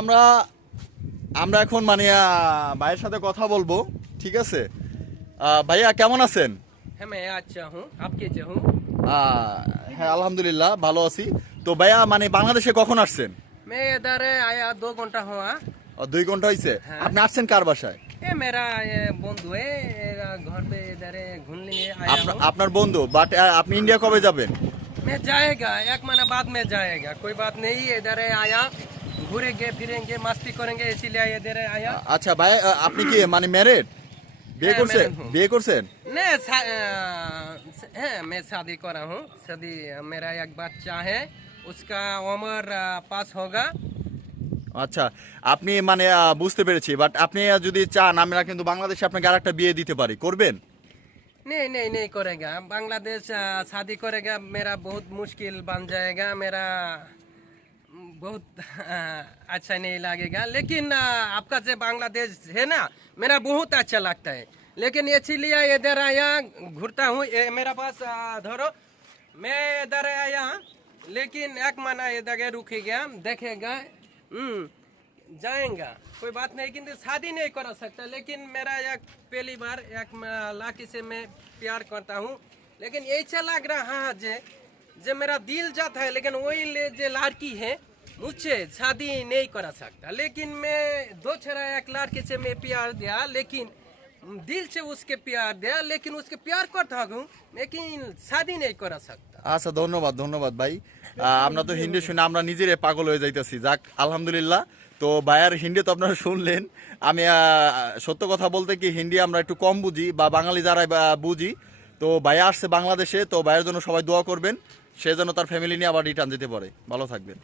আমরা আমরা এখন মানে ভাইয়ের সাথে কথা বলবো, ঠিক আছে? ভাইয়া কেমন আছেন? है मैं अच्छा हूँ। आप कैसे हूँ? হ্যাঁ, আলহামদুলিল্লাহ ভালো আছি। তো ভাইয়া মানে বাংলাদেশে কখন আসছেন? मैं इधर आया 2 घंटा हुआ। 2 ঘন্টা হয়েছে। হ্যাঁ। আপনি আসছেন কার বাসায়? ये मेरा ये बंधु है, घर पे इधर घूमने लिए आया हूँ। আপনার বন্ধু, বাট আপনি ইন্ডিয়া কবে যাবেন? मैं जाएगा 1 महीना बाद में जाएगा, कोई बात नहीं। इधर आया, घूरेंगे फिरेंगे मस्ती करेंगे, इसीलिए इधर आया। আচ্ছা ভাই, আপনি কি মানে ম্যারেড? বিয়ে হ্যাঁ, করছেন? married हूँ। বিয়ে করছেন? नहीं मैं शादी करा हूँ। शादी मेरा एक बच्चा है, उसका उम्र पास होगा। আচ্ছা, আপনি মানে বুঝতে পেরেছি, বাট আপনি যদি চান আমরা কিন্তু বাংলাদেশে আপনাকে আরেকটা বিয়ে দিতে পারি, করবেন? नहीं नहीं नहीं करेगा। बांग्लादेश शादी करेगा मेरा बहुत मुश्किल बन जाएगा, मेरा बहुत अच्छा नहीं लगेगा। लेकिन आपका जो बांग्लादेश है ना, मेरा बहुत अच्छा लगता है। लेकिन इसीलिए इधर आया, घूरता हूँ। ये मेरा पास धरो, मैं इधर आया, लेकिन 1 महीना इधर रुकेगा, देखेगा, जाएगा, कोई बात नहीं। किंतु शादी नहीं कर सकता। लेकिन मेरा एक पहली बार एक लड़की से मैं प्यार करता हूँ। लेकिन ऐसा लग रहा है जे मेरा दिल जाता है, लेकिन वही जो लड़की है मुझसे शादी नहीं कर सकता। लेकिन मैं दो छेड़ा एक लड़की से मैं प्यार दिया, लेकिन दिल से उसके प्यार दिया, लेकिन उसके प्यार करता हूँ, लेकिन शादी नहीं कर सकता। আচ্ছা, ধন্যবাদ ধন্যবাদ ভাই। আমরা তো হিন্দি শুনে আমরা নিজেরাই পাগল হয়ে যাইতেছি। যাক, আলহামদুলিল্লাহ। তো ভাইয়ার হিন্দি তো আপনারা শুনলেন। আমি সত্য কথা বলতে কি, হিন্দি আমরা একটু কম বুঝি, বা বাঙালি যারা বুঝি। তো ভাইয়া আসছে বাংলাদেশে, তো ভাইয়ের জন্য সবাই দোয়া করবেন, সে যেন তার ফ্যামিলি নিয়ে আবার রিটার্ন যেতে পারে। ভালো থাকবেন।